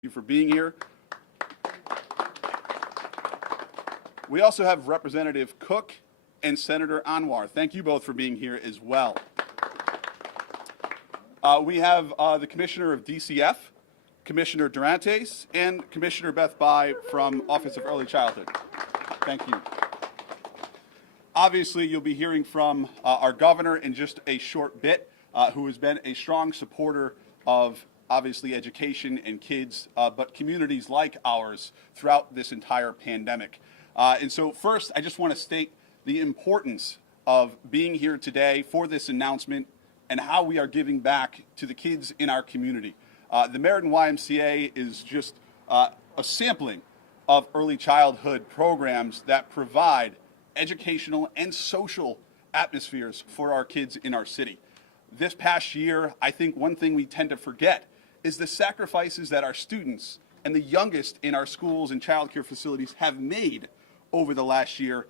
you for being here. We also have Representative Cook and Senator Anwar. Thank you both for being here as well. We have the Commissioner of DCF, Commissioner Durantes, and Commissioner Beth Bai from Office of Early Childhood. Thank you. Obviously, you'll be hearing from our governor in just a short bit, who has been a strong supporter of obviously education and kids, but communities like ours throughout this entire pandemic. And so first, I just want to state the importance of being here today for this announcement and how we are giving back to the kids in our community. The Meridian YMCA is just a sampling of early childhood programs that provide educational and social atmospheres for our kids in our city. This past year, I think one thing we tend to forget is the sacrifices that our students and the youngest in our schools and child care facilities have made over the last year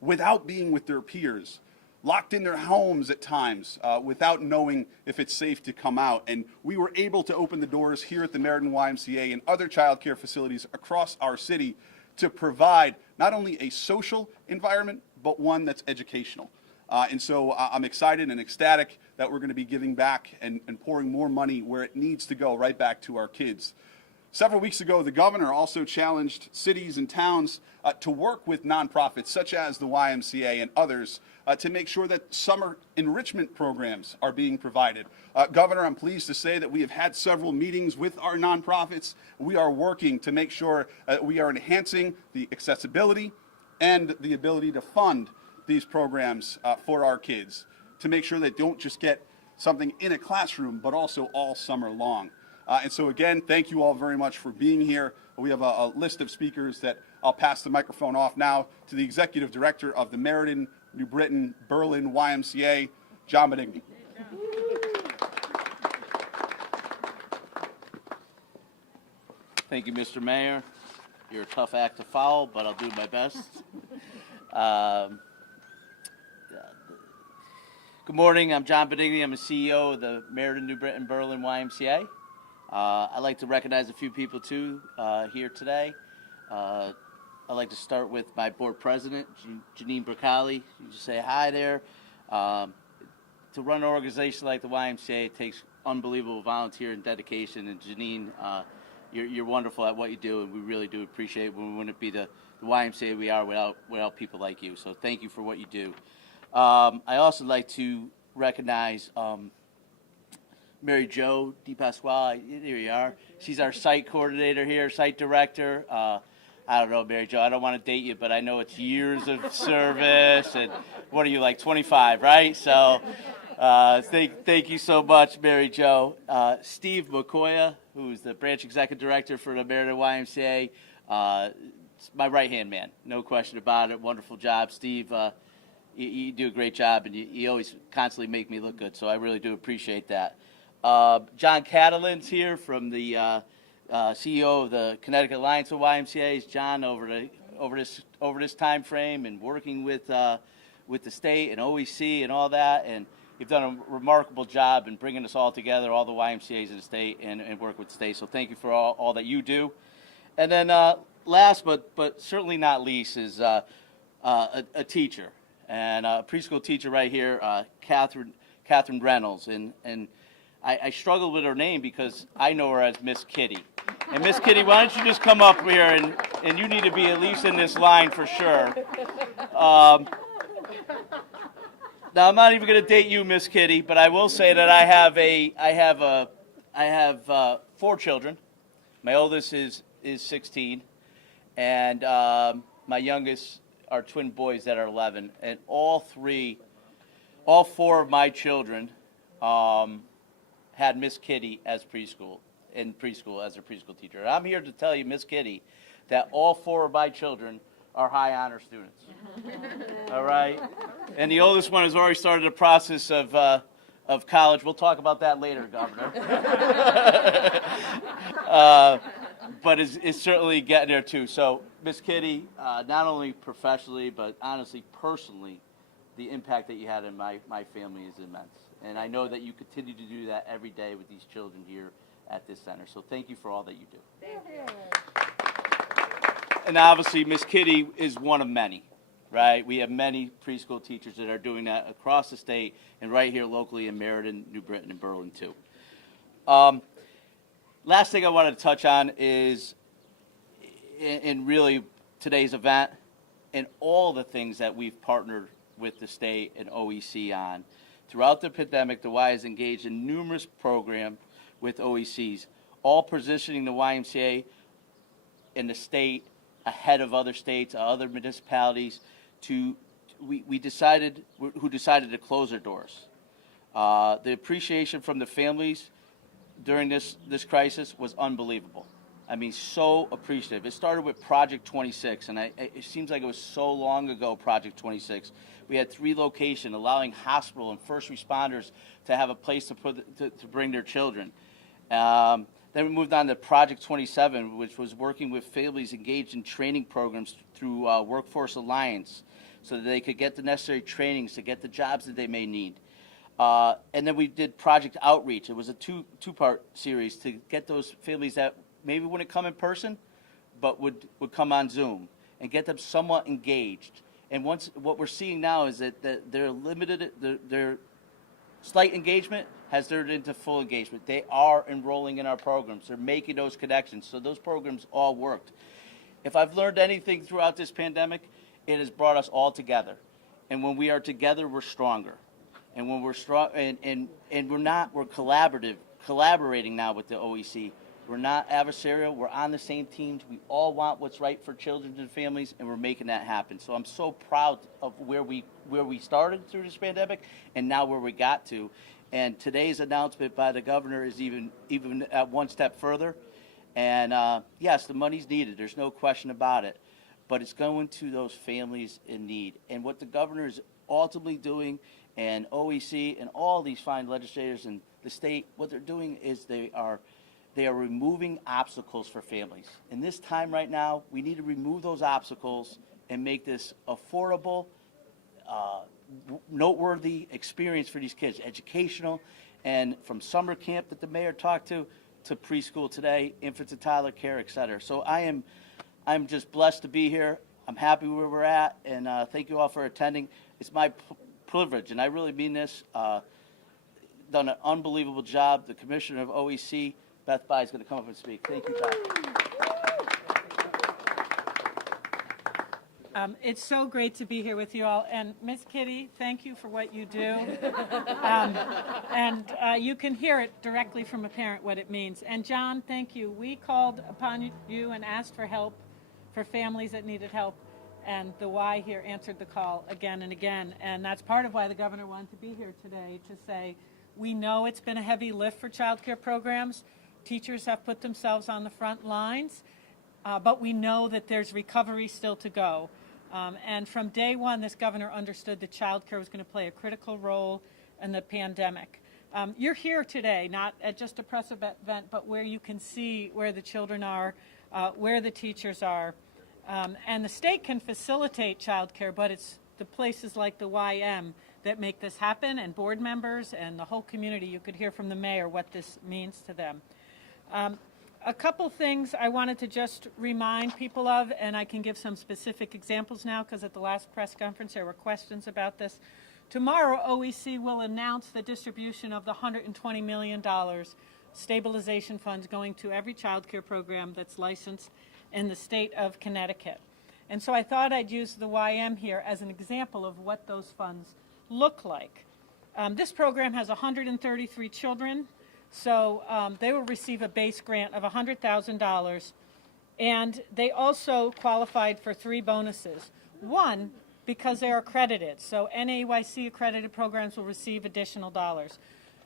without being with their peers, locked in their homes at times without knowing if it's safe to come out. And we were able to open the doors here at the Meridian YMCA and other child care facilities across our city to provide not only a social environment, but one that's educational. And so I'm excited and ecstatic that we're going to be giving back and pouring more money where it needs to go, right back to our kids. Several weeks ago, the governor also challenged cities and towns to work with nonprofits such as the YMCA and others to make sure that summer enrichment programs are being provided. Governor, I'm pleased to say that we have had several meetings with our nonprofits. We are working to make sure we are enhancing the accessibility and the ability to fund these programs for our kids, to make sure they don't just get something in a classroom, but also all summer long. And so again, thank you all very much for being here. We have a list of speakers that I'll pass the microphone off now to the Executive Director of the Meridian, New Britain, Berlin YMCA, John Benign. Thank you, Mr. Mayor. You're a tough act to follow, but I'll do my best. Good morning. I'm John Benign. I'm the CEO of the Meridian, New Britain, Berlin YMCA. I'd like to recognize a few people, too, here today. I'd like to start with my board president, Janine Bracali. You just say hi there. To run an organization like the YMCA, it takes unbelievable volunteer and dedication. And Janine, you're wonderful at what you do, and we really do appreciate it. We wouldn't be the YMCA we are without people like you. So thank you for what you do. I also like to recognize Mary Jo DePasquale. There you are. She's our site coordinator here, site director. I don't know, Mary Jo, I don't want to date you, but I know it's years of service. And what are you, like 25, right? So thank you so much, Mary Jo. Steve McCoya, who's the branch executive director for the Meridian YMCA. My right-hand man, no question about it. Wonderful job, Steve. You do a great job, and you always constantly make me look good, so I really do appreciate that. John Catalin's here from the CEO of the Connecticut Alliance of YMCA's. John, over this time frame and working with the state and OEC and all that, and you've done a remarkable job in bringing us all together, all the YMCA's in the state, and work with the state. So thank you for all that you do. And then last but certainly not least is a teacher, and a preschool teacher right here, Catherine Reynolds. And I struggle with her name because I know her as Miss Kitty. And Miss Kitty, why don't you just come up here, and you need to be at least in this line for sure. Now I'm not even going to date you, Miss Kitty, but I will say that I have 4 children. My oldest is 16, and my youngest are twin boys that are 11, and all 4 of my children had Miss Kitty as preschool as a preschool teacher. And I'm here to tell you, Miss Kitty, that all 4 of my children are high honor students. All right, and the oldest one has already started the process of college. We'll talk about that later, Governor. But it's certainly getting there too. So, Miss Kitty, not only professionally but honestly, personally, the impact that you had in my family is immense. And I know that you continue to do that every day with these children here at this center. So thank you for all that you do. And obviously, Miss Kitty is one of many, right? We have many preschool teachers that are doing that across the state and right here locally in Meriden, New Britain, and Berlin, too. Last thing I wanted to touch on is, in really today's event, and all the things that we've partnered with the state and OEC on. Throughout the pandemic, the Y has engaged in numerous programs with OECs, all positioning the YMCA in the state ahead of other states, other municipalities, who decided to close their doors. The appreciation from the families during this crisis was unbelievable. I mean, so appreciative. It started with Project 26, and it seems like it was so long ago, Project 26. We had 3 locations, allowing hospital and first responders to have a place to bring their children. Then we moved on to Project 27, which was working with families engaged in training programs through Workforce Alliance so that they could get the necessary trainings to get the jobs that they may need. And then we did Project Outreach. It was a two-part series to get those families that maybe wouldn't come in person, but would come on Zoom and get them somewhat engaged. And what we're seeing now is that their limited, their slight engagement has turned into full engagement. They are enrolling in our programs. They're making those connections. So those programs all worked. If I've learned anything throughout this pandemic, it has brought us all together. And when we are together, we're stronger. And when we're strong, and we're collaborating now with the OEC. We're not adversarial. We're on the same teams. We all want what's right for children and families, and we're making that happen. So I'm so proud of where we started through this pandemic, and now where we got to. And today's announcement by the governor is even at one step further. And yes, the money's needed. There's no question about it. But it's going to those families in need. And what the governor is ultimately doing, and OEC and all these fine legislators in the state, what they're doing is they are removing obstacles for families. In this time right now, we need to remove those obstacles and make this affordable, noteworthy experience for these kids, educational, and from summer camp that the mayor talked to preschool today, infant to toddler care, et cetera. So I'm just blessed to be here. I'm happy where we're at, and thank you all for attending. It's my privilege, and I really mean this. Done an unbelievable job. The commissioner of OEC, Beth Bai, is going to come up and speak. Thank you, Beth. It's so great to be here with you all. And Miss Kitty, thank you for what you do. You can hear it directly from a parent what it means. And John, thank you. We called upon you and asked for help for families that needed help. And the Y here answered the call again and again. And that's part of why the governor wanted to be here today, to say, we know it's been a heavy lift for child care programs. Teachers have put themselves on the front lines, but we know that there's recovery still to go. And from day one, this governor understood that child care was going to play a critical role in the pandemic. You're here today, not at just a press event, but where you can see where the children are, where the teachers are. And the state can facilitate child care, but it's the places like the YM that make this happen, and board members and the whole community. You could hear from the mayor what this means to them. A couple things I wanted to just remind people of, and I can give some specific examples now because at the last press conference there were questions about this. Tomorrow, OEC will announce the distribution of the $120 million stabilization funds going to every child care program that's licensed in the state of Connecticut. And so I thought I'd use the YM here as an example of what those funds look like. This program has 133 children, so they will receive a base grant of $100,000, and they also qualified for 3 bonuses. One, because they're accredited, so NAYC accredited programs will receive additional dollars.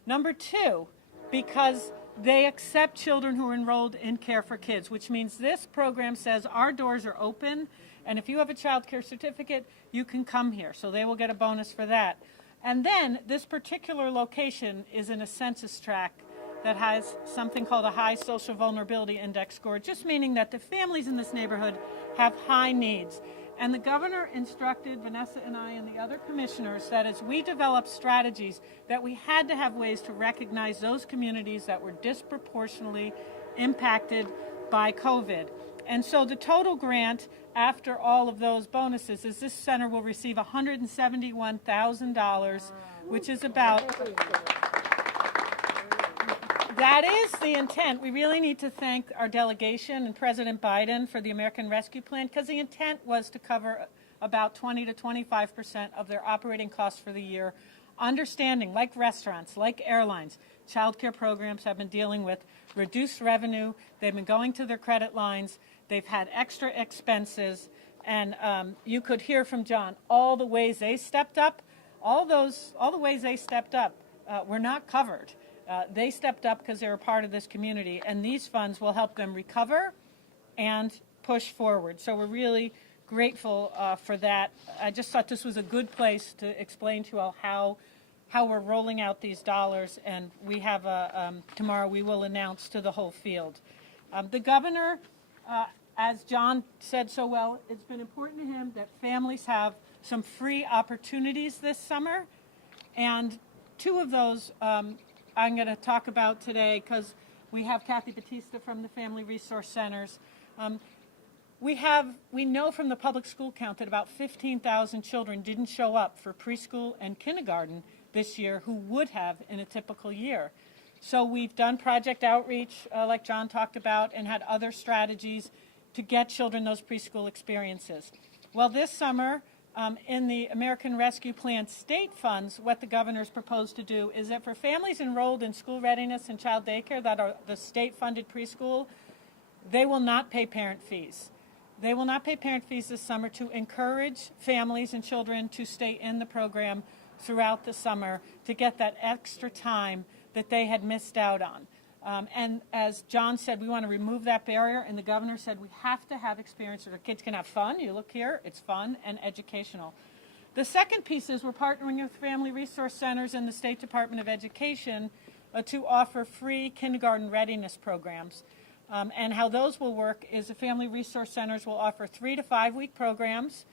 Number 2, because they accept children who are enrolled in Care for Kids, which means this program says our doors are open, and if you have a child care certificate, you can come here. So they will get a bonus for that. And then this particular location is in a census tract that has something called a high social vulnerability index score, just meaning that the families in this neighborhood have high needs. And the governor instructed Vanessa and I and the other commissioners that as we develop strategies, that we had to have ways to recognize those communities that were disproportionately impacted by COVID. And so the total grant after all of those bonuses is this center will receive $171,000, which is about, that is the intent. We really need to thank our delegation and President Biden for the American Rescue Plan, because the intent was to cover about 20 to 25% of their operating costs for the year. Understanding, like restaurants, like airlines, child care programs have been dealing with reduced revenue. They've been going to their credit lines. They've had extra expenses. And you could hear from John all the ways they stepped up. All the ways they stepped up were not covered. They stepped up because they were part of this community. And these funds will help them recover and push forward. So we're really grateful for that. I just thought this was a good place to explain to you all how we're rolling out these dollars, and we have tomorrow we will announce to the whole field. The governor, as John said so well, it's been important to him that families have some free opportunities this summer, and two of those I'm going to talk about today because we have Kathy Batista from the Family Resource Centers. We know from the public school count that about 15,000 children didn't show up for preschool and kindergarten this year who would have in a typical year. So we've done project outreach, like John talked about, and had other strategies to get children those preschool experiences. Well, this summer, in the American Rescue Plan state funds, what the governor's proposed to do is that for families enrolled in school readiness and child daycare that are the state-funded preschool, they will not pay parent fees. They will not pay parent fees this summer to encourage families and children to stay in the program throughout the summer to get that extra time that they had missed out on. And as John said, we want to remove that barrier, and the governor said we have to have experience where kids can have fun. You look here, it's fun and educational. The second piece is we're partnering with Family Resource Centers and the State Department of Education to offer free kindergarten readiness programs. And how those will work is the Family Resource Centers will offer 3 to 5 week programs,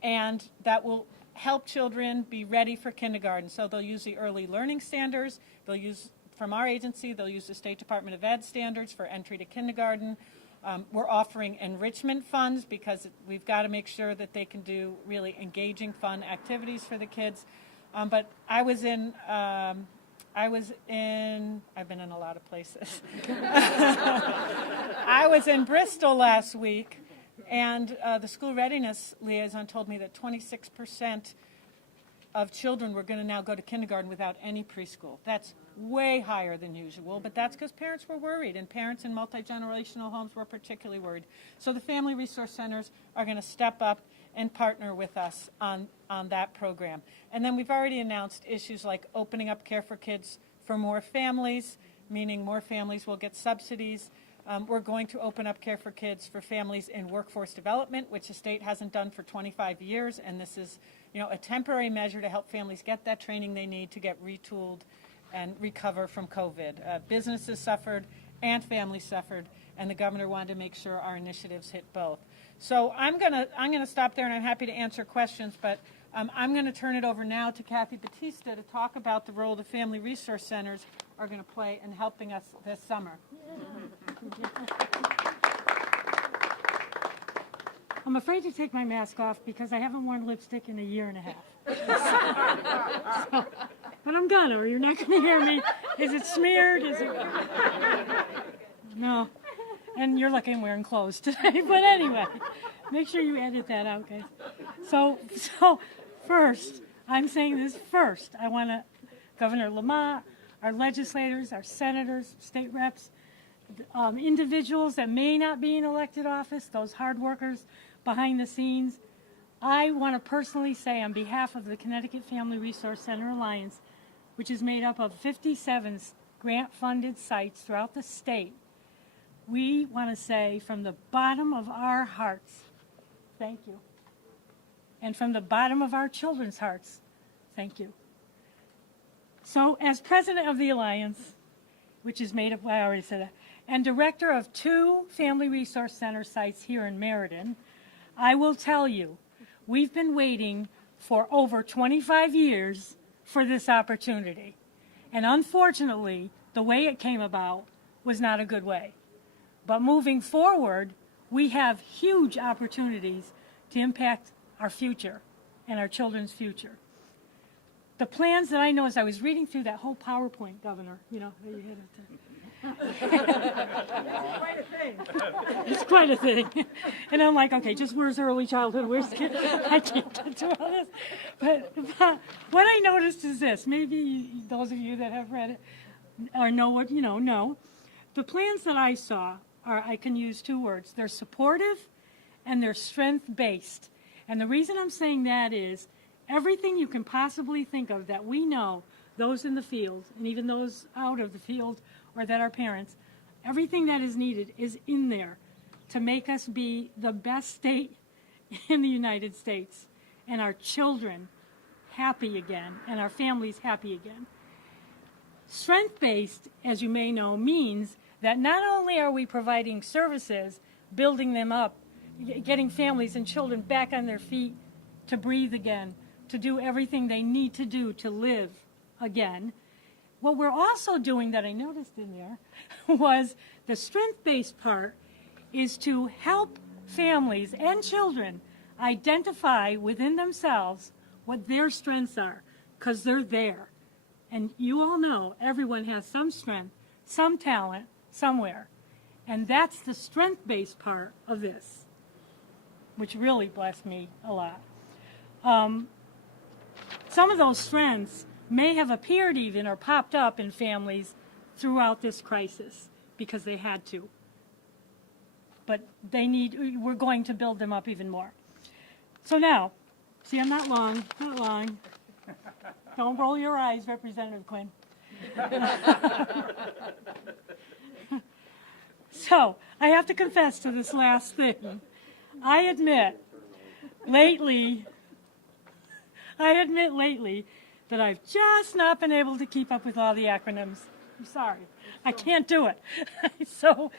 and that will help children be ready for kindergarten. So they'll use the early learning standards. They'll use, from our agency, they'll use the State Department of Ed standards for entry to kindergarten. We're offering enrichment funds because we've got to make sure that they can do really engaging, fun activities for the kids. But I've been in a lot of places. I was in Bristol last week, and the school readiness liaison told me that 26% of children were going to now go to kindergarten without any preschool. That's way higher than usual, but that's because parents were worried, and parents in multi-generational homes were particularly worried. So the Family Resource Centers are going to step up and partner with us on that program. And then we've already announced issues like opening up Care for Kids for more families, meaning more families will get subsidies. We're going to open up Care for Kids for families in workforce development, which the state hasn't done for 25 years, and this is, a temporary measure to help families get that training they need to get retooled and recover from COVID. Businesses suffered and families suffered, and the governor wanted to make sure our initiatives hit both. So I'm gonna stop there, and I'm happy to answer questions, but I'm going to turn it over now to Kathy Batista to talk about the role the Family Resource Centers are going to play in helping us this summer. I'm afraid to take my mask off because I haven't worn lipstick in a year and a half. But I'm gonna, or you're not going to hear me. Is it smeared? Is it? No. And you're lucky I'm wearing clothes today. But anyway, make sure you edit that out, guys. So first, I'm saying this first. I want to, Governor Lamont, our legislators, our senators, state reps, individuals that may not be in elected office, those hard workers behind the scenes. I want to personally say on behalf of the Connecticut Family Resource Center Alliance, which is made up of 57 grant-funded sites throughout the state, we want to say from the bottom of our hearts, thank you. And from the bottom of our children's hearts, thank you. So as president of the Alliance, which is made up, I already said that, and director of 2 Family Resource Center sites here in Meridian, I will tell you, we've been waiting for over 25 years for this opportunity. And unfortunately, the way it came about was not a good way. But moving forward, we have huge opportunities to impact our future and our children's future. The plans that I know as I was reading through that whole PowerPoint, Governor, you know, that you had it's quite a thing. And I'm like, okay, just where's early childhood? Where's kids? I can't get to all this. But what I noticed is this. Maybe those of you that have read it or know what, know. The plans that I saw are, I can use two words. They're supportive and they're strength-based. And the reason I'm saying that is everything you can possibly think of that we know, those in the field and even those out of the field or that are parents, everything that is needed is in there to make us be the best state in the United States and our children happy again and our families happy again. Strength-based, as you may know, means that not only are we providing services, building them up, getting families and children back on their feet to breathe again, to do everything they need to do to live again. What we're also doing that I noticed in there was the strength-based part is to help families and children identify within themselves what their strengths are, because they're there. And you all know everyone has some strength, some talent, somewhere. And that's the strength-based part of this, which really blessed me a lot. Some of those strengths may have appeared even or popped up in families throughout this crisis because they had to. But we're going to build them up even more. So now, see, I'm not long. Don't roll your eyes, Representative Quinn. So, I have to confess to this last thing. I admit lately that I've just not been able to keep up with all the acronyms. I'm sorry. I can't do it. So,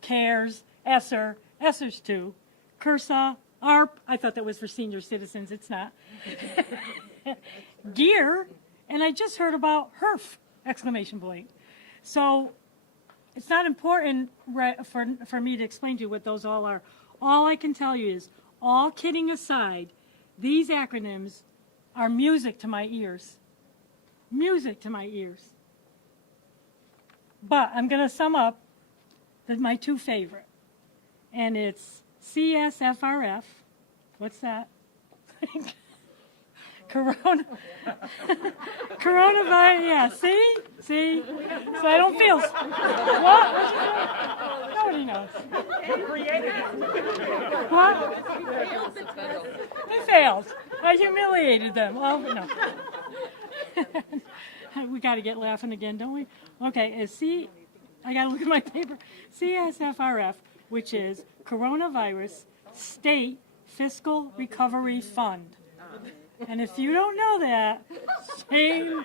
CARES, ESSER, ESSER's too, CURSA, ARP, I thought that was for senior citizens. It's not. GEAR, and I just heard about HERF, exclamation point. So, it's not important for me to explain to you what those all are. All I can tell you is, all kidding aside, these acronyms are music to my ears. Music to my ears. But I'm going to sum up my two favorite. And it's CSFRF. What's that? Coronavirus, yeah, see? So I don't feel, what? Nobody knows. What? They failed. I humiliated them. Well, no. We got to get laughing again, don't we? Okay, I got to look at my paper. CSFRF, which is Coronavirus State Fiscal Recovery Fund. And if you don't know that, shame.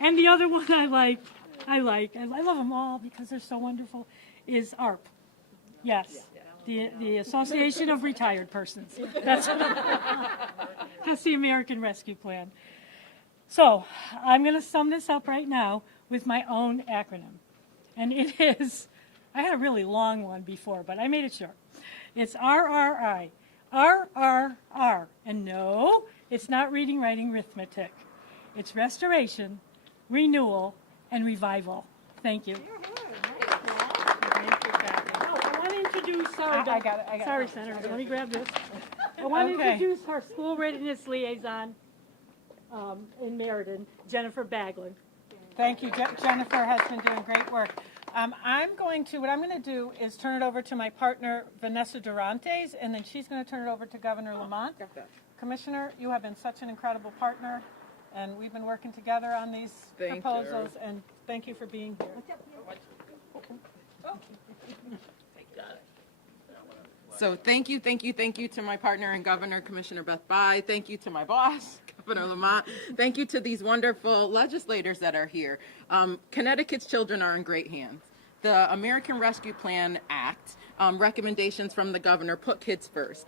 And the other one I love them all because they're so wonderful, is ARP. Yes, the Association of Retired Persons. That's the American Rescue Plan. So I'm going to sum this up right now with my own acronym. And it is, I had a really long one before, but I made it short. It's RRI. RRR. And no, it's not reading, writing, arithmetic. It's restoration, renewal, and revival. Thank you. I want to introduce, sorry, I got it. Sorry, Senator, let me grab this. I want to introduce our school readiness liaison in Meridian, Jennifer Baglin. Thank you. Jennifer has been doing great work. What I'm going to do is turn it over to my partner, Vanessa Durantes, and then she's going to turn it over to Governor Lamont. Commissioner, you have been such an incredible partner, and we've been working together on these proposals, and thank you for being here. So thank you to my partner and Governor, Commissioner Beth Bai. Thank you to my boss, Governor Lamont. Thank you to these wonderful legislators that are here. Connecticut's children are in great hands. the American Rescue Plan Act, recommendations from the governor, put kids first.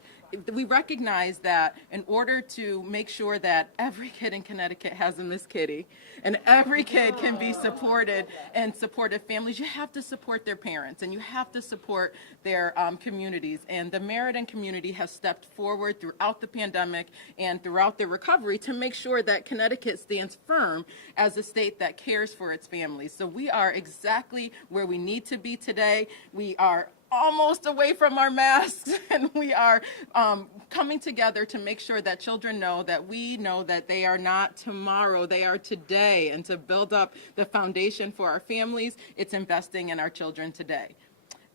We recognize that in order to make sure that every kid in Connecticut has a Miss Kitty and every kid can be supported and supportive families, you have to support their parents and you have to support their communities. And the Meridian community has stepped forward throughout the pandemic and throughout the recovery to make sure that Connecticut stands firm as a state that cares for its families. So we are exactly where we need to be today. We are almost away from our masks, and we are coming together to make sure that children know that we know that they are not tomorrow, they are today, and to build up the foundation for our families, it's investing in our children today.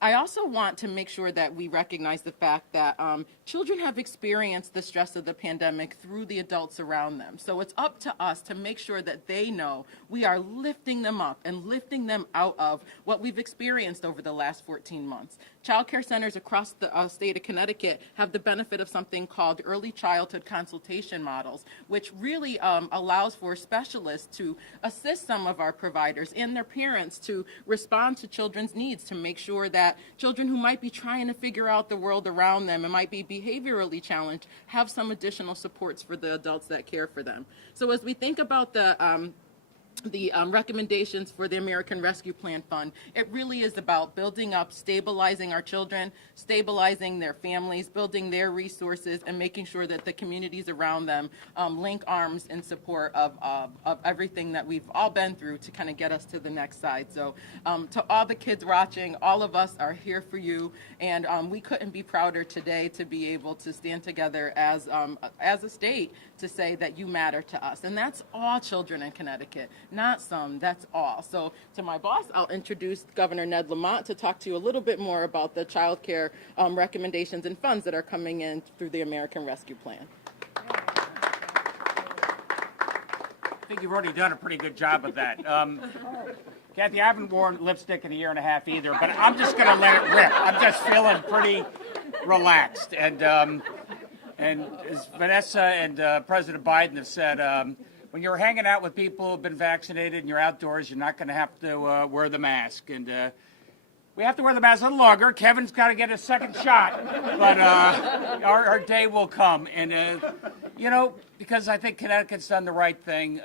I also want to make sure that we recognize the fact that children have experienced the stress of the pandemic through the adults around them. So it's up to us to make sure that they know we are lifting them up and lifting them out of what we've experienced over the last 14 months. Child care centers across the state of Connecticut have the benefit of something called early childhood consultation models, which really allows for specialists to assist some of our providers and their parents to respond to children's needs, to make sure that children who might be trying to figure out the world around them and might be behaviorally challenged have some additional supports for the adults that care for them. So as we think about the recommendations for the American Rescue Plan Fund, it really is about building up, stabilizing our children, stabilizing their families, building their resources, and making sure that the communities around them link arms in support of everything that we've all been through to kind of get us to the next side. So to all the kids watching, all of us are here for you, and we couldn't be prouder today to be able to stand together as a state to say that you matter to us. And that's all children in Connecticut. Not some, that's all. So to my boss, I'll introduce Governor Ned Lamont to talk to you a little bit more about the child care recommendations and funds that are coming in through the American Rescue Plan. I think you've already done a pretty good job of that. Kathy, I haven't worn lipstick in a year and a half either, but I'm just going to let it rip. I'm just feeling pretty relaxed. And as Vanessa and President Biden have said, when you're hanging out with people who've been vaccinated and you're outdoors, you're not going to have to wear the mask. And we have to wear the mask a little longer. Kevin's got to get a second shot, but our day will come. And, because I think Connecticut's done the right thing.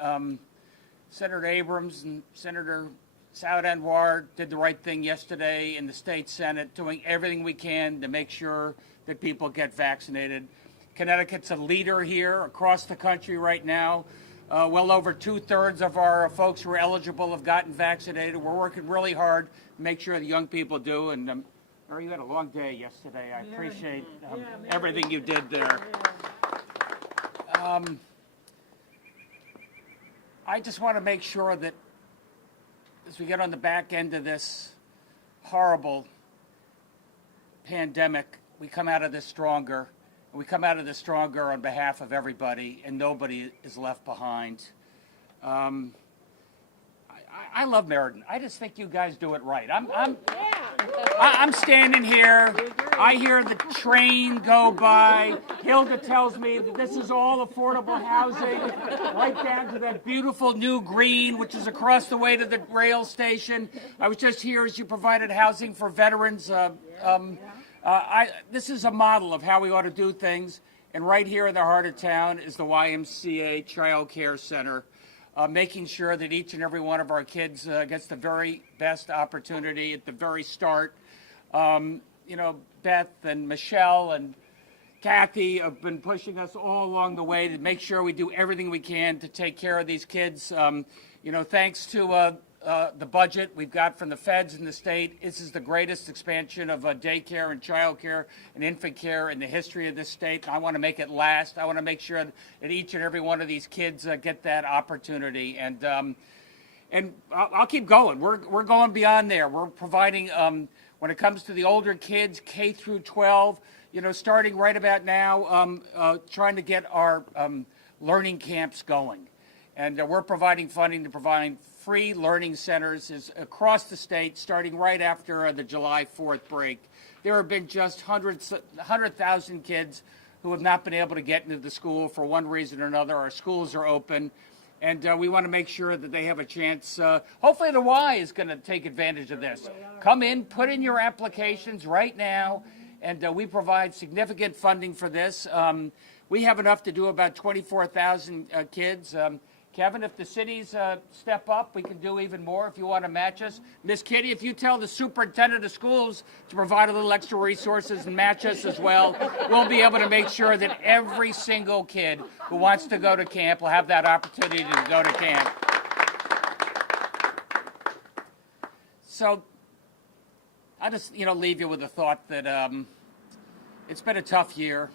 Senator Abrams and Senator Saud Anwar did the right thing yesterday in the state Senate, doing everything we can to make sure that people get vaccinated. Connecticut's a leader here across the country right now. Well over 2/3 of our folks who are eligible have gotten vaccinated. We're working really hard to make sure the young people do. And Mary, you had a long day yesterday. I appreciate everything you did there. I just want to make sure that as we get on the back end of this horrible pandemic, we come out of this stronger. We come out of this stronger on behalf of everybody, and nobody is left behind. I love Meridian. I just think you guys do it right. I'm standing here. I hear the train go by. Hilda tells me that this is all affordable housing, right down to that beautiful new green, which is across the way to the rail station. I was just here as you provided housing for veterans. This is a model of how we ought to do things. And right here in the heart of town is the YMCA Child Care Center, making sure that each and every one of our kids gets the very best opportunity at the very start. Beth and Michelle and Kathy have been pushing us all along the way to make sure we do everything we can to take care of these kids. Thanks to the budget we've got from the feds and the state, this is the greatest expansion of daycare and child care and infant care in the history of this state. I want to make it last. I want to make sure that each and every one of these kids get that opportunity. And I'll keep going. We're going beyond there. We're providing, when it comes to the older kids, K through 12, starting right about now, trying to get our learning camps going. And we're providing funding to provide free learning centers across the state, starting right after the July 4th break. There have been just 100,000 kids who have not been able to get into the school for one reason or another. Our schools are open. And we want to make sure that they have a chance. Hopefully the Y is going to take advantage of this. Come in, put in your applications right now, and we provide significant funding for this. We have enough to do about 24,000 kids. Kevin, if the cities step up, we can do even more if you want to match us. Miss Kitty, if you tell the superintendent of schools to provide a little extra resources and match us as well, we'll be able to make sure that every single kid who wants to go to camp will have that opportunity to go to camp. So I just, leave you with the thought that it's been a tough year.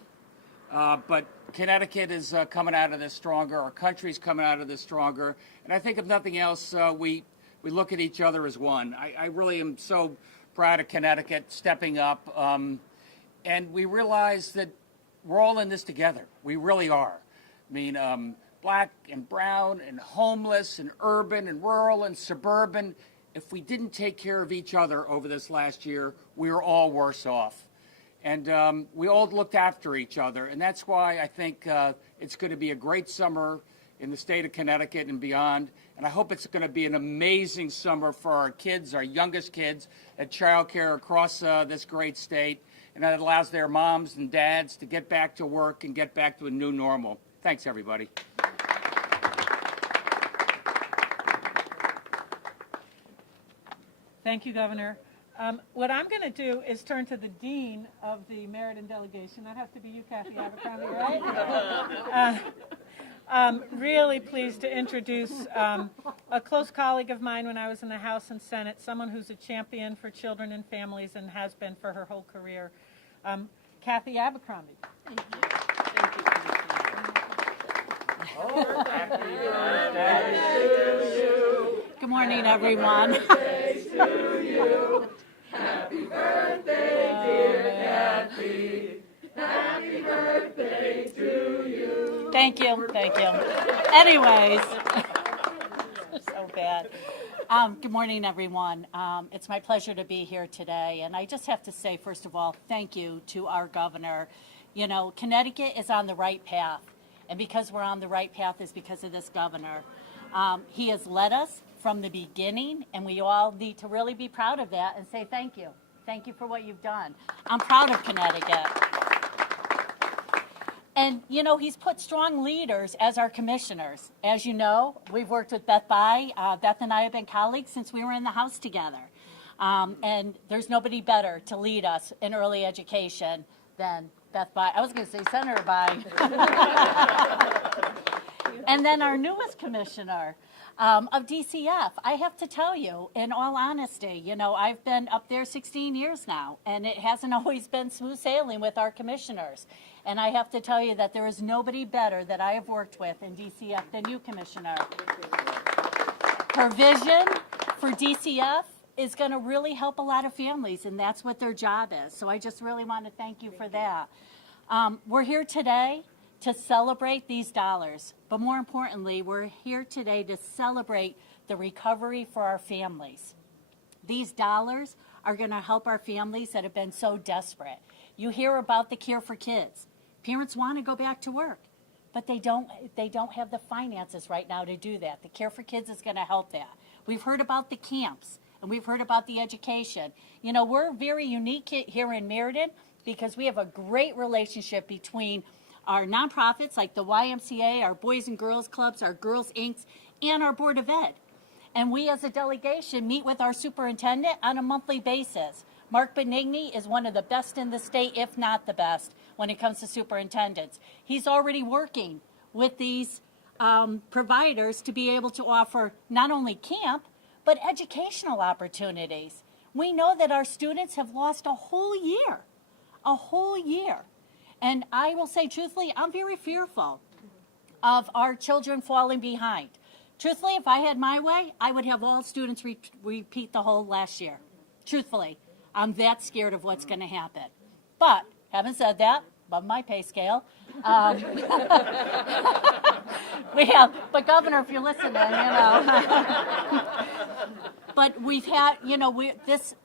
But Connecticut is coming out of this stronger. Our country's coming out of this stronger. And I think if nothing else, we look at each other as one. I really am so proud of Connecticut stepping up. And we realize that we're all in this together. We really are. I mean, black and brown and homeless and urban and rural and suburban. If we didn't take care of each other over this last year, we were all worse off. And we all looked after each other, and that's why I think it's going to be a great summer in the state of Connecticut and beyond. And I hope it's going to be an amazing summer for our kids, our youngest kids, at childcare across this great state, and that allows their moms and dads to get back to work and get back to a new normal. Thanks, everybody. Thank you, Governor. What I'm going to do is turn to the Dean of the Meridian delegation. That has to be you, Kathy Abercrombie, right? Really pleased to introduce a close colleague of mine when I was in the House and Senate, someone who's a champion for children and families and has been for her whole career, Kathy Abercrombie. Thank you. Thank you. Good morning, everyone. Happy birthday, dear Kathy. Happy birthday to you. Thank you. Anyways, so bad. Good morning, everyone. It's my pleasure to be here today. And I just have to say, first of all, thank you to our governor. You know, Connecticut is on the right path. And because we're on the right path is because of this governor. He has led us from the beginning, and we all need to really be proud of that and say thank you. Thank you for what you've done. I'm proud of Connecticut. And, you know, he's put strong leaders as our commissioners. As you know, we've worked with Beth Bai. Beth and I have been colleagues since we were in the House together. And there's nobody better to lead us in early education than Beth Bai. I was going to say Senator Bai. And then our newest commissioner, of DCF. I have to tell you, in all honesty, you know, I've been up there 16 years now, and it hasn't always been smooth sailing with our commissioners. And I have to tell you that there is nobody better that I have worked with in DCF than you, Commissioner. Her vision for DCF is going to really help a lot of families, and that's what their job is. So I just really want to thank you for that. We're here today to celebrate these dollars. But more importantly, we're here today to celebrate the recovery for our families. These dollars are going to help our families that have been so desperate. You hear about the Care for Kids. Parents want to go back to work, but they don't have the finances right now to do that. The Care for Kids is going to help that. We've heard about the camps, and we've heard about the education. You know, we're very unique here in Meridian because we have a great relationship between our nonprofits like the YMCA, our Boys and Girls Clubs, our Girls Inc., and our Board of Ed. And we as a delegation meet with our superintendent on a monthly basis. Mark Benign is one of the best in the state, if not the best, when it comes to superintendents. He's already working with these providers to be able to offer not only camp, but educational opportunities. We know that our students have lost a whole year. And I will say, truthfully, I'm very fearful of our children falling behind. Truthfully, if I had my way, I would have all students repeat the whole last year. Truthfully, I'm that scared of what's going to happen. But, having said that, above my pay scale, we have, but Governor, if you're listening, you know. But we've had, you know, this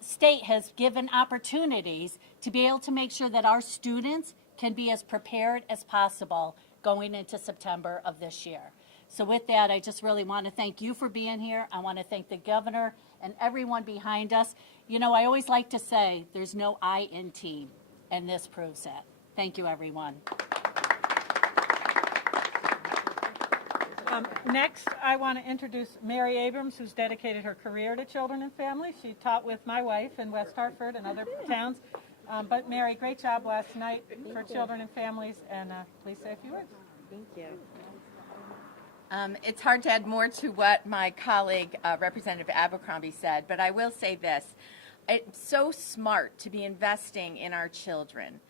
state has given opportunities to be able to make sure that our students can be as prepared as possible going into September of this year. So with that, I just really want to thank you for being here. I want to thank the governor and everyone behind us. You know, I always like to say there's no I in team, and this proves that. Thank you, everyone. Next, I want to introduce Mary Abrams, who's dedicated her career to children and families. She taught with my wife in West Hartford and other towns. But Mary, great job last night for children and families, and please say a few words. Thank you. It's hard to add more to what my colleague, Representative Abercrombie, said, but I will say this. It's so smart to be investing in our children.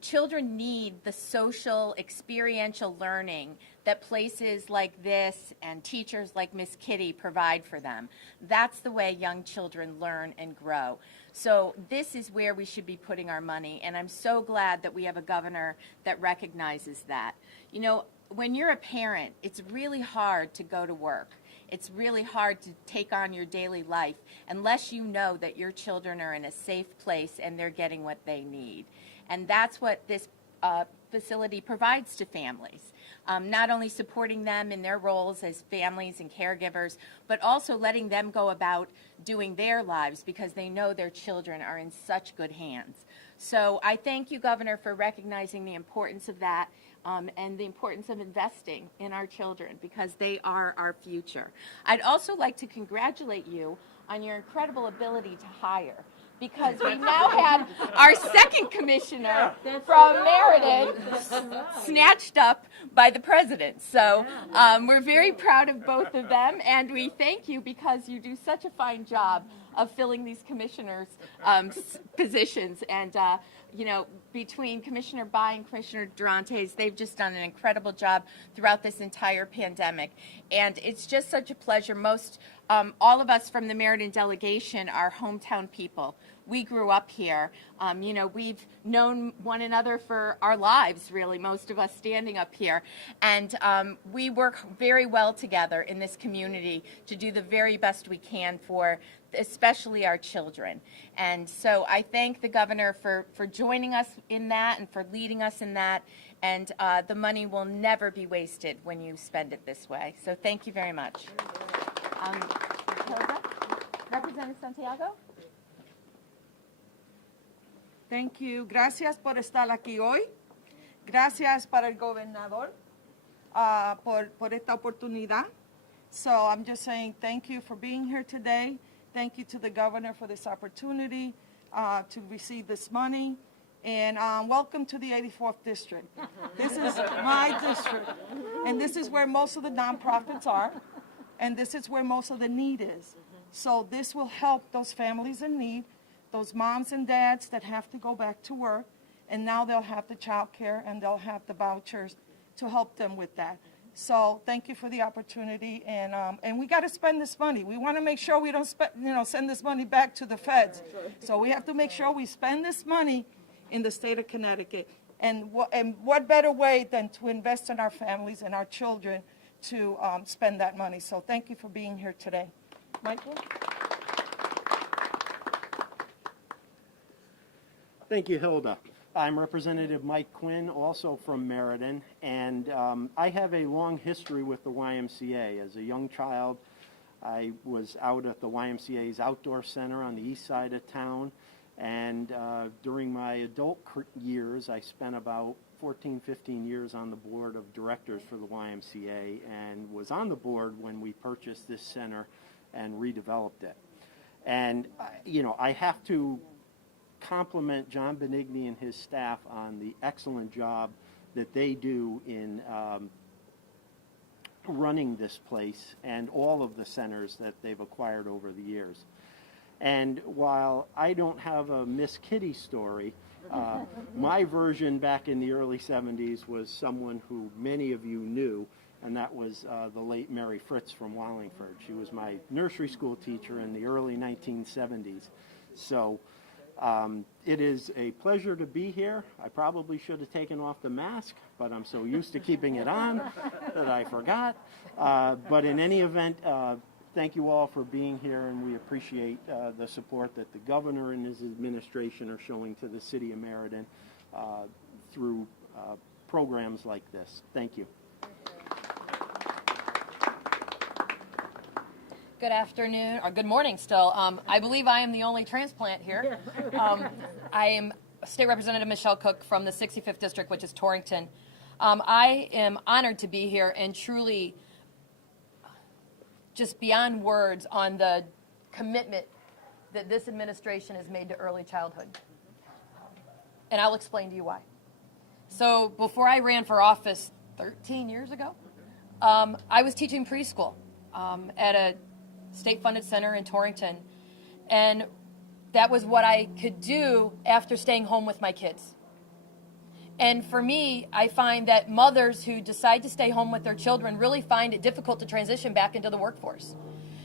Children need the social, experiential learning that places like this and teachers like Miss Kitty provide for them. That's the way young children learn and grow. So this is where we should be putting our money, and I'm so glad that we have a governor that recognizes that. You know, when you're a parent, it's really hard to go to work. It's really hard to take on your daily life unless you know that your children are in a safe place and they're getting what they need. And that's what this facility provides to families. Not only supporting them in their roles as families and caregivers, but also letting them go about doing their lives because they know their children are in such good hands. So I thank you, Governor, for recognizing the importance of that and the importance of investing in our children because they are our future. I'd also like to congratulate you on your incredible ability to hire, because we now have our second commissioner from Meridian snatched up by the president. So we're very proud of both of them, and we thank you because you do such a fine job of filling these commissioners' positions. And, you know, between Commissioner Bai and Commissioner Durantes, they've just done an incredible job throughout this entire pandemic. And it's just such a pleasure. All of us from the Meridian delegation are hometown people. We grew up here. You know, we've known one another for our lives, really, most of us standing up here. And we work very well together in this community to do the very best we can for especially our children. And so I thank the governor for joining us in that and for leading us in that. And the money will never be wasted when you spend it this way. So thank you very much. Representative Santiago? Thank you. Gracias por estar aquí hoy. Gracias para el gobernador por esta oportunidad. So I'm just saying thank you for being here today. Thank you to the governor for this opportunity to receive this money. And welcome to the 84th District. This is my district. And this is where most of the nonprofits are. And this is where most of the need is. So this will help those families in need, those moms and dads that have to go back to work, and now they'll have the child care and they'll have the vouchers to help them with that. So thank you for the opportunity, and we got to spend this money. We want to make sure we don't send this money back to the feds. So we have to make sure we spend this money in the state of Connecticut. And what better way than to invest in our families and our children to spend that money. So thank you for being here today. Michael? Thank you, Hilda. I'm Representative Mike Quinn, also from Meridian, and I have a long history with the YMCA. As a young child, I was out at the YMCA's outdoor center on the east side of town, and during my adult years, I spent about 14, 15 years on the board of directors for the YMCA and was on the board when we purchased this center and redeveloped it. And, you know, I have to compliment John Benigny and his staff on the excellent job that they do in running this place and all of the centers that they've acquired over the years. And while I don't have a Miss Kitty story, my version back in the early 70s was someone who many of you knew, and that was the late Mary Fritz from Wallingford. She was my nursery school teacher in the early 1970s. So it is a pleasure to be here. I probably should have taken off the mask, but I'm so used to keeping it on that I forgot. But in any event, thank you all for being here, and we appreciate the support that the governor and his administration are showing to the city of Meridian through programs like this. Thank you. Good afternoon, or good morning still. I believe I am the only transplant here. I am State Representative Michelle Cook from the 65th District, which is Torrington. I am honored to be here and truly just beyond words on the commitment that this administration has made to early childhood. And I'll explain to you why. So before I ran for office 13 years ago, I was teaching preschool at a state-funded center in Torrington, and that was what I could do after staying home with my kids. And for me, I find that mothers who decide to stay home with their children really find it difficult to transition back into the workforce.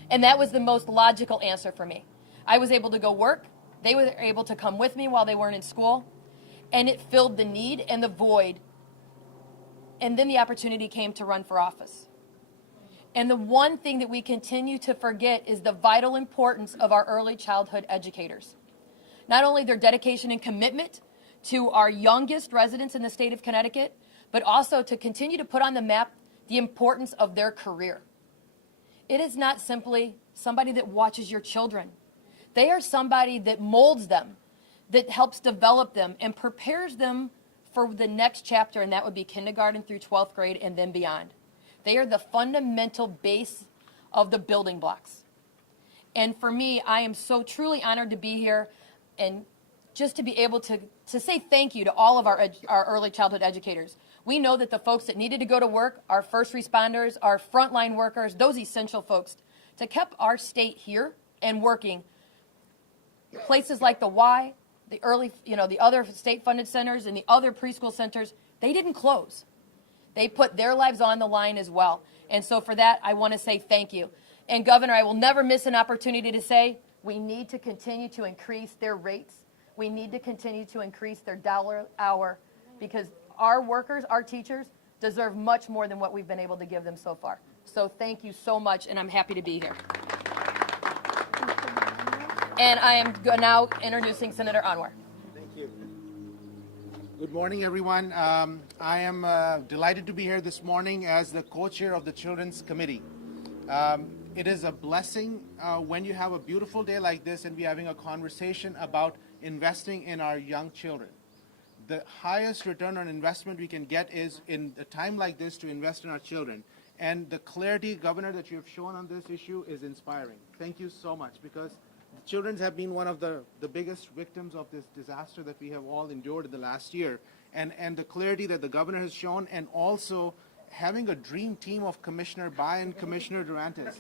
And that was the most logical answer for me. I was able to go work, they were able to come with me while they weren't in school, and it filled the need and the void. And then the opportunity came to run for office. And the one thing that we continue to forget is the vital importance of our early childhood educators. Not only their dedication and commitment to our youngest residents in the state of Connecticut, but also to continue to put on the map the importance of their career. It is not simply somebody that watches your children. They are somebody that molds them, that helps develop them and prepares them for the next chapter, and that would be kindergarten through 12th grade and then beyond. They are the fundamental base of the building blocks. And for me, I am so truly honored to be here and just to be able to say thank you to all of our early childhood educators. We know that the folks that needed to go to work, our first responders, our frontline workers, those essential folks, to keep our state here and working. Places like the Y, the early, the other state-funded centers and the other preschool centers, they didn't close. They put their lives on the line as well. And so for that, I want to say thank you. And Governor, I will never miss an opportunity to say we need to continue to increase their rates. We need to continue to increase their dollar hour because our workers, our teachers, deserve much more than what we've been able to give them so far. So thank you so much, and I'm happy to be here. And I am now introducing Senator Anwar. Thank you. Good morning, everyone. I am delighted to be here this morning as the co-chair of the Children's Committee. It is a blessing when you have a beautiful day like this and we're having a conversation about investing in our young children. The highest return on investment we can get is in a time like this to invest in our children. And the clarity, Governor, that you have shown on this issue is inspiring. Thank you so much, because the children have been one of the biggest victims of this disaster that we have all endured in the last year. And the clarity that the Governor has shown, and also having a dream team of Commissioner Bai and Commissioner Durantes.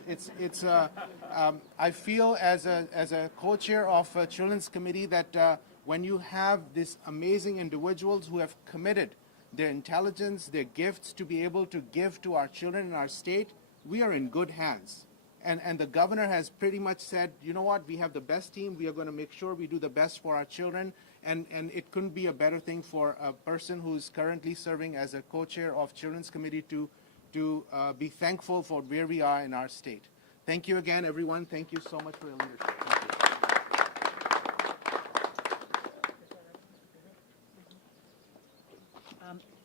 I feel as a co-chair of a Children's Committee that when you have these amazing individuals who have committed their intelligence, their gifts to be able to give to our children in our state, we are in good hands. And the Governor has pretty much said, you know what, we have the best team, we are going to make sure we do the best for our children, and it couldn't be a better thing for a person who's currently serving as a co-chair of Children's Committee to be thankful for where we are in our state. Thank you again, everyone. Thank you so much for your leadership. Thank you.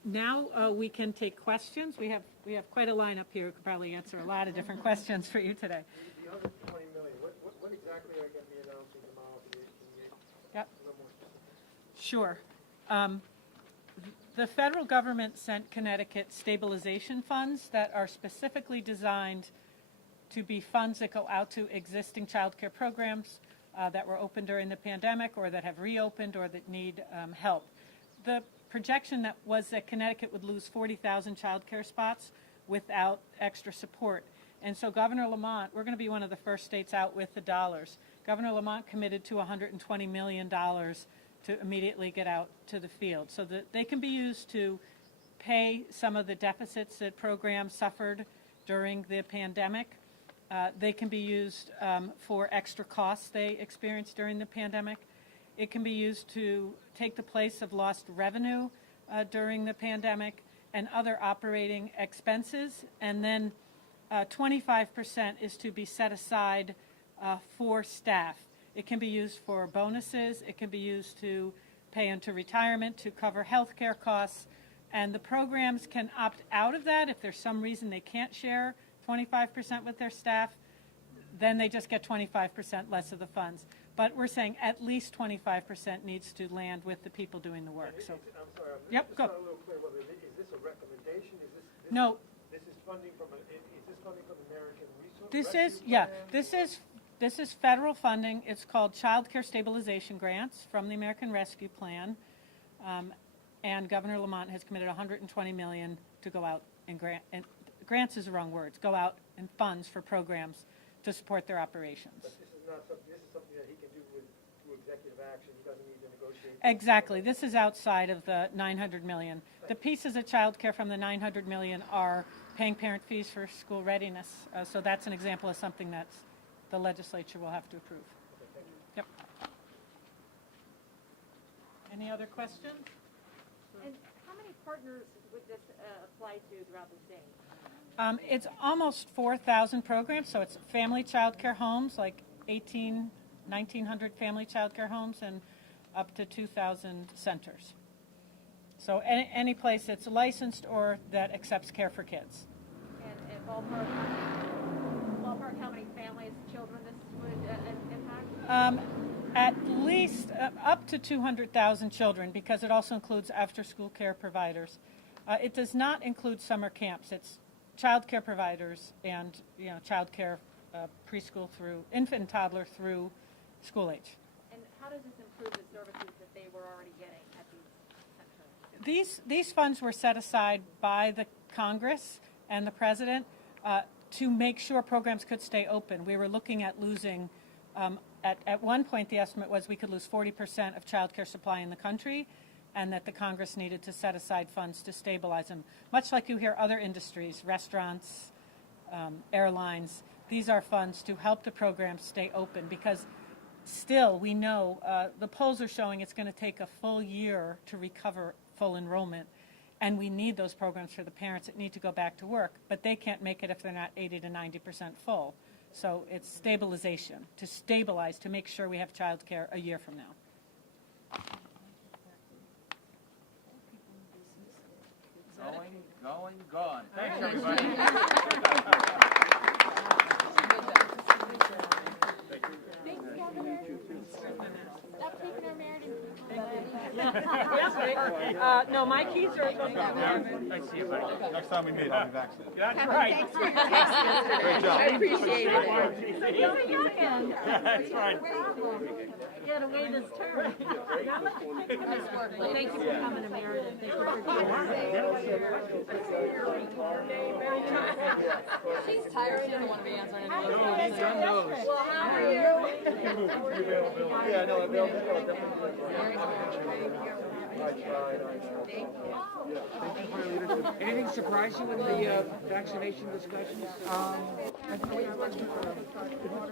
Now we can take questions. We have quite a lineup here. We could probably answer a lot of different questions for you today. The other 20 million, what exactly are you going to be announcing tomorrow at the 18th? Yep. Sure. The federal government sent Connecticut stabilization funds that are specifically designed to be funds that go out to existing child care programs that were open during the pandemic or that have reopened or that need help. The projection that was that Connecticut would lose 40,000 child care spots without extra support. And so Governor Lamont, we're going to be one of the first states out with the dollars. Governor Lamont committed to $120 million to immediately get out to the field so that they can be used to pay some of the deficits that programs suffered during the pandemic. They can be used for extra costs they experienced during the pandemic. It can be used to take the place of lost revenue during the pandemic and other operating expenses. And then 25% is to be set aside for staff. It can be used for bonuses. It can be used to pay into retirement, to cover health care costs. And the programs can opt out of that if there's some reason they can't share 25% with their staff. then they just get 25% less of the funds. But we're saying at least 25% needs to land with the people doing the work. So, I'm sorry, I'm yep, just go. not a little clear whether, is this a recommendation? No. This is funding from, is this funding from the American Resource? This Rescue is, yeah, Plan? this is federal funding. It's called Child Care Stabilization Grants from the American Rescue Plan. And Governor Lamont has committed $120 million to go out and grants is the wrong words, go out and funds for programs to support their operations. But this is not something, this is something that he can do through executive action. He doesn't need to negotiate. Exactly. This is outside of the $900 million. The pieces of child care from the $900 million are paying parent fees for school readiness. So that's an example of something that the legislature will have to approve. Yep. Any other questions? And how many partners would this apply to throughout the state? It's almost 4,000 programs, so it's family child care homes, like 1,900 family child care homes, and up to 2,000 centers. So any place that's licensed or that accepts care for kids. And ballpark how many families, children this would impact? At least up to 200,000 children, because it also includes after-school care providers. It does not include summer camps. It's child care providers and child care preschool through infant and toddler through school age. And how does this improve the services that they were already getting at these centers? These funds were set aside by the Congress and the President to make sure programs could stay open. We were looking at losing, at one point the estimate was we could lose 40% of child care supply in the country, and that the Congress needed to set aside funds to stabilize them. Much like you hear other industries, restaurants, airlines, these are funds to help the programs stay open, because still we know the polls are showing it's going to take a full year to recover full enrollment, and we need those programs for the parents that need to go back to work, but they can't make it if they're not 80 to 90% full. So it's stabilization, to stabilize, to make sure we have child care a year from now. Gone. Thanks, everybody. Thanks, Governor. Stop taking our Meridian. No, my keys are at Nice to see you, buddy. Next time we meet, I'll be vaccinated. That's right. Thanks for your text yesterday. Great job. I appreciate it. That's right. Get away this term. Thank you for coming to Meridian. Thank you for She's tired. She doesn't want to be answering any Well, how are you? Yeah, no, they'll definitely. Anything surprise you in the vaccination discussions?